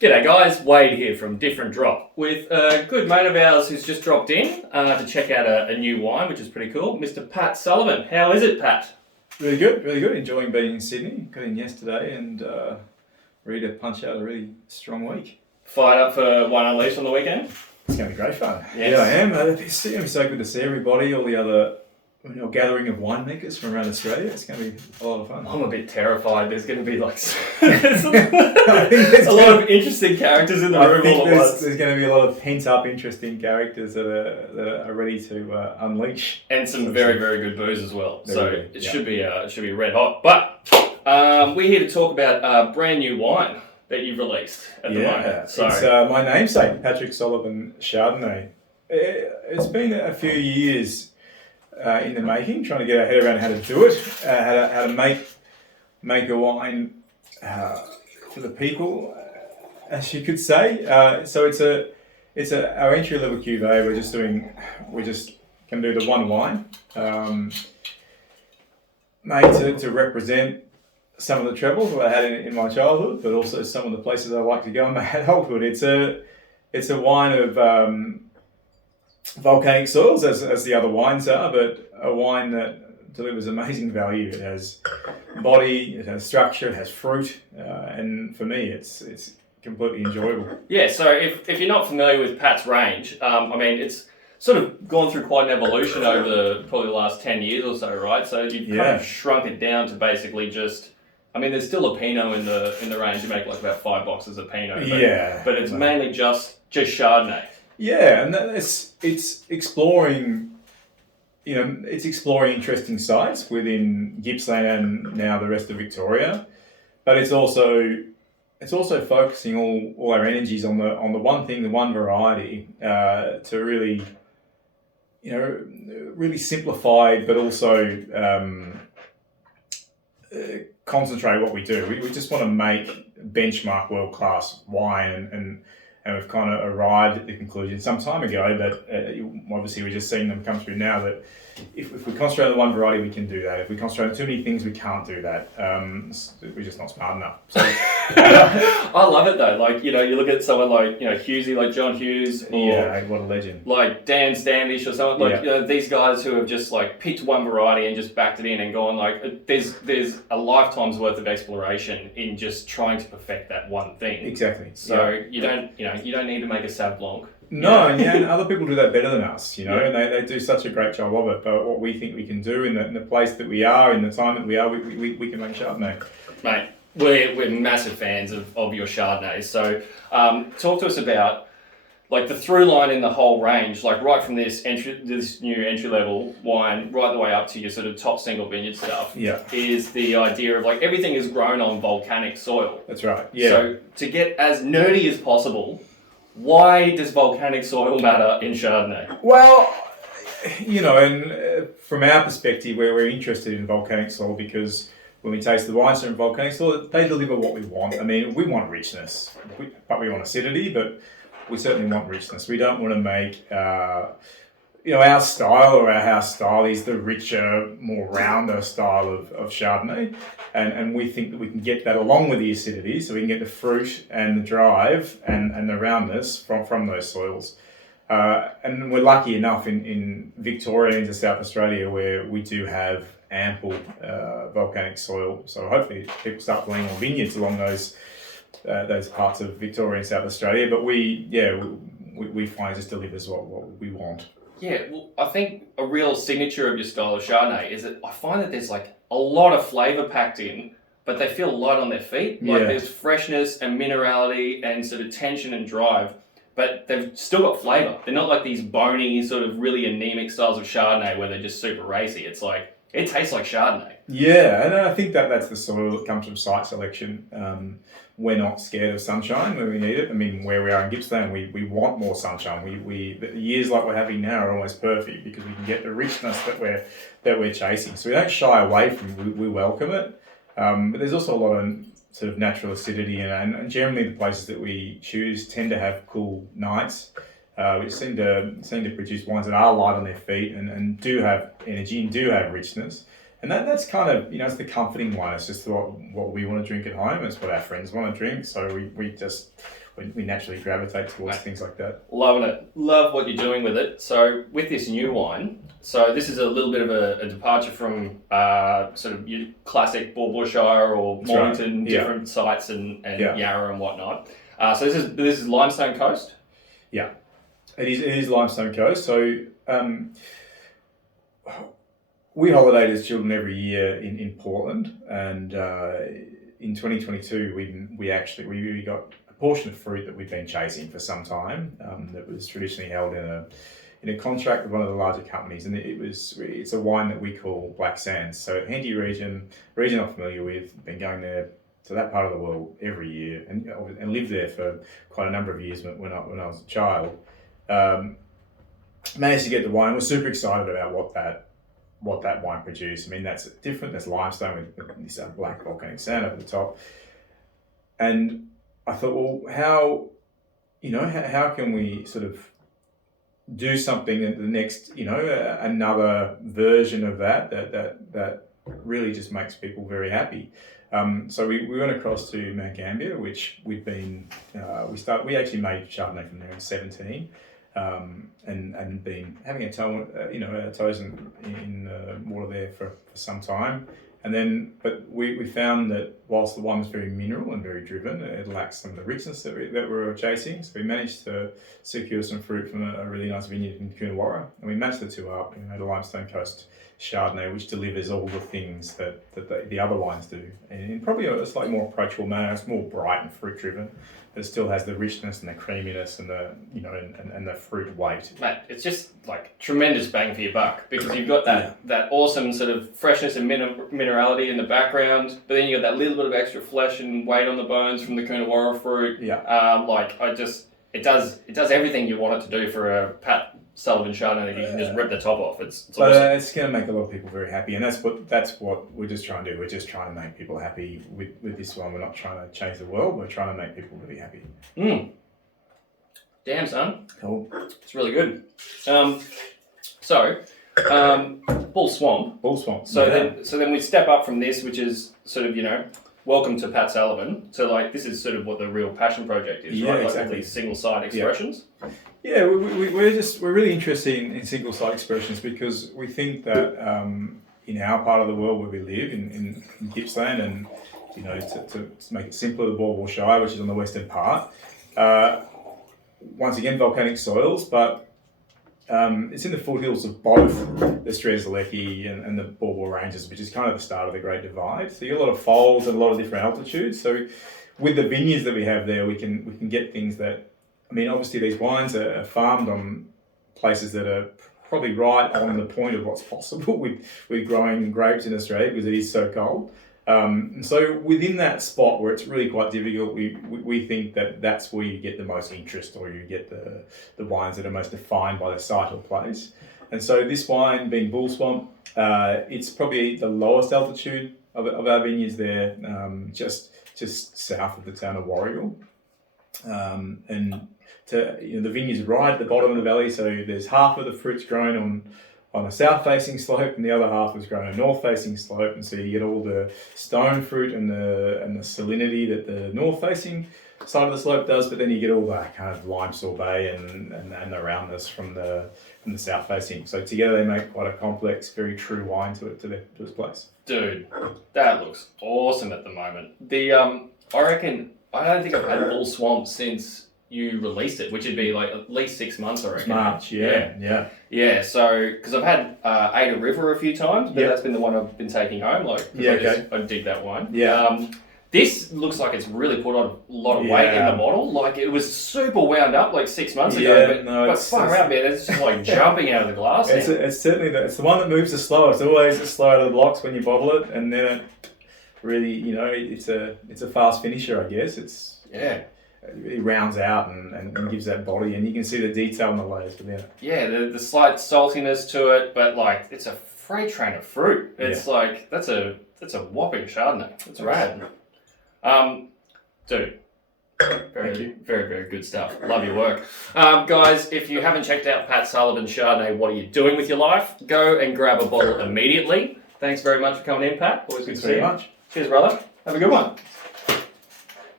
G'day guys, Wade here from Different Drop with a good mate of ours who's just dropped in to check out a new wine, which is pretty cool, Mr. Pat Sullivan. How is it, Pat? Really good, really good. Enjoying being in Sydney. Got in yesterday and ready to punch out a really strong week. Fired up for Wine Unleashed on the weekend? It's going to be great fun. Yes. Yeah, I am. It's going to be so good to see everybody, all the other gathering of winemakers from around Australia. It's going to be a lot of fun. I'm a bit terrified. There's going to be like there's a lot of interesting characters in the room all at once. There's going to be a lot of pent-up, interesting characters that are ready to unleash. And some very, very good booze as well. So it should be red hot. But we're here to talk about a brand new wine that you've released at the moment. So it's my namesake, Patrick Sullivan Chardonnay. It's been a few years in the making, trying to get our head around how to do it, how to make a wine for the people, as you could say. So it's our entry level cuvee. We're just can do the one wine, made to represent some of the travels that I had in my childhood, but also some of the places I like to go in my adulthood. It's a wine of volcanic soils, as the other wines are, but a wine that delivers amazing value. It has body, it has structure, it has fruit, and for me, it's completely enjoyable. Yeah, so if you're not familiar with Pat's range, I mean, it's sort of gone through quite an evolution over probably the last 10 years or so, right? So you've kind of shrunk it down to basically just, I mean, there's still a Pinot in the range. You make like about 5 boxes of Pinot, but it's mainly just Chardonnay. Yeah, and it's exploring, it's exploring interesting sites within Gippsland and now the rest of Victoria, but it's also focusing all our energies on the one thing, the one variety, to really, really simplify, but also concentrate what we do. We just want to make benchmark world class wine and we've kind of arrived at the conclusion some time ago that obviously we're just seeing them come through now that if we concentrate on the one variety, we can do that. If we concentrate on too many things, we can't do that. We're just not smart enough. So, I love it though. Like, you look at someone like, Hughesy, like John Hughes. Or what a legend. Like Dan Standish or someone. Like, these guys who have just like picked one variety and just backed it in and gone like, there's a lifetime's worth of exploration in just trying to perfect that one thing. Exactly. So you don't need to make a Sauv Blanc. No, and other people do that better than us, and they do such a great job of it. But what we think we can do in the place that we are, in the time that we are, we can make Chardonnay. Mate, we're massive fans of your Chardonnays. So talk to us about like the through line in the whole range, like right from this new entry level wine, right the way up to your sort of top single vineyard stuff. Yeah, is the idea of like everything is grown on volcanic soil. That's right. Yeah. So to get as nerdy as possible, why does volcanic soil matter in Chardonnay? Well, and from our perspective, we're interested in volcanic soil because when we taste the wines from volcanic soil, they deliver what we want. I mean, we want richness, but we want acidity, but we certainly want richness. We don't want to make, our style or our house style is the richer, more rounder style of Chardonnay. And we think that we can get that along with the acidity, so we can get the fruit and the drive and the roundness from those soils. And we're lucky enough in Victoria into South Australia where we do have ample volcanic soil. So hopefully people start planting more vineyards along those parts of Victoria and South Australia. But we find it just delivers what we want. Yeah, well, I think a real signature of your style of Chardonnay is that I find that there's like a lot of flavour packed in, but they feel light on their feet. Like there's freshness and minerality and sort of tension and drive, but they've still got flavour. They're not like these bony, sort of really anemic styles of Chardonnay where they're just super racy. It's like, it tastes like Chardonnay. Yeah, and I think that's the soil that comes from site selection. We're not scared of sunshine when we need it. I mean, where we are in Gippsland, we want more sunshine. The years like we're having now are almost perfect because we can get the richness that we're chasing. So we don't shy away from it. We welcome it. But there's also a lot of sort of natural acidity, and generally the places that we choose tend to have cool nights, which seem to produce wines that are light on their feet and do have energy and do have richness. And that's kind of, it's the comforting one. It's just what we want to drink at home. It's what our friends want to drink. So we we naturally gravitate towards things like that. Loving it. Love what you're doing with it. So with this new wine, so this is a little bit of a departure from sort of your classic Bushire or Mornington, different sites and Yarra and whatnot. So this is Limestone Coast? Yeah, it is Limestone Coast. So we holidayed as children every year in Portland, and in 2022 we got a portion of fruit that we've been chasing for some time, that was traditionally held in a contract with one of the larger companies, and it's a wine that we call Black Sands. So Henty region I'm familiar with, been going there to that part of the world every year, and lived there for quite a number of years when I was a child. Managed to get the wine. We're super excited about what that wine produced. I mean, that's different. That's limestone with this black volcanic sand over the top. And I thought, well, how can we sort of do something at the next, another version of that really just makes people very happy. So we went across to Mount Gambier, which we actually made Chardonnay from there in 2017. And been having our toes in water there for some time, but we found that whilst the wine was very mineral and very driven, it lacked some of the richness that we were chasing. So we managed to secure some fruit from a really nice vineyard in Coonawarra, and we matched the two up. The Limestone Coast Chardonnay, which delivers all the things that the other wines do, and in probably a slightly more approachable manner. It's more bright and fruit driven. It still has the richness and the creaminess and the and the fruit weight. Mate, it's just like tremendous bang for your buck, because you've got that awesome sort of freshness and minerality in the background, but then you got that little bit of extra flesh and weight on the bones from the Coonawarra fruit. It does everything you want it to do for a Pat Sullivan Chardonnay that you can just rip the top off. It's awesome. It's going to make a lot of people very happy, and that's what we're just trying to do. We're just trying to make people happy with this one. We're not trying to change the world. We're trying to make people really happy. Damn, son. Cool. It's really good. Bull Swamp. Bull Swamp. So then we step up from this, which is sort of welcome to Pat Sullivan. So this is sort of what the real passion project is, right? Exactly. All these single site expressions. Yeah, we're really interested in single site expressions, because we think that in our part of the world where we live in Gippsland, and to make it simpler, the Bushire, which is on the western part, once again volcanic soils, but it's in the foothills of both the Strezleki and the Ranges, which is kind of the start of the Great Divide. So you get a lot of folds and a lot of different altitudes. So with the vineyards that we have there, we can get things that, obviously these wines are farmed on places that are probably right on the point of what's possible with growing grapes in Australia, because it is so cold. And so within that spot where it's really quite difficult, we think that that's where you get the most interest, or you get the wines that are most defined by the site or place. And so this wine, being Bull Swamp, it's probably the lowest altitude of our vineyards there, just south of the town of Warragul. The vineyard's right at the bottom of the valley, so there's half of the fruit's grown on a south-facing slope, and the other half is grown on a north-facing slope, and so you get all the stone fruit and the salinity that the north-facing side of the slope does, but then you get all that kind of lime sorbet and the roundness from the south-facing. So together they make quite a complex, very true wine to its place. Dude, that looks awesome at the moment. I don't think I've had Bull Swamp since you released it, which would be like at least 6 months, I reckon. March, yeah. Yeah, so, because I've had Ada River a few times, but that's been the one I've been taking home, I dig that wine. Yeah. This looks like it's really put on a lot of weight in the bottle. Like, it was super wound up like 6 months ago, but far out, man, it's just like jumping out of the glass. It's certainly it's the one that moves the slowest. Always the slow out of the blocks when you bottle it, and then it really, it's a fast finisher, I guess. It rounds out and gives that body, and you can see the detail in the layers within it. Yeah, the slight saltiness to it, but like it's a freight train of fruit. It's like that's a whopping Chardonnay. It's rad. Dude, very, very good stuff. Love your work. Guys, if you haven't checked out Pat Sullivan Chardonnay, what are you doing with your life? Go and grab a bottle immediately. Thanks very much for coming in, Pat. Always good to see you. Thanks very much. Cheers, brother. Have a good one.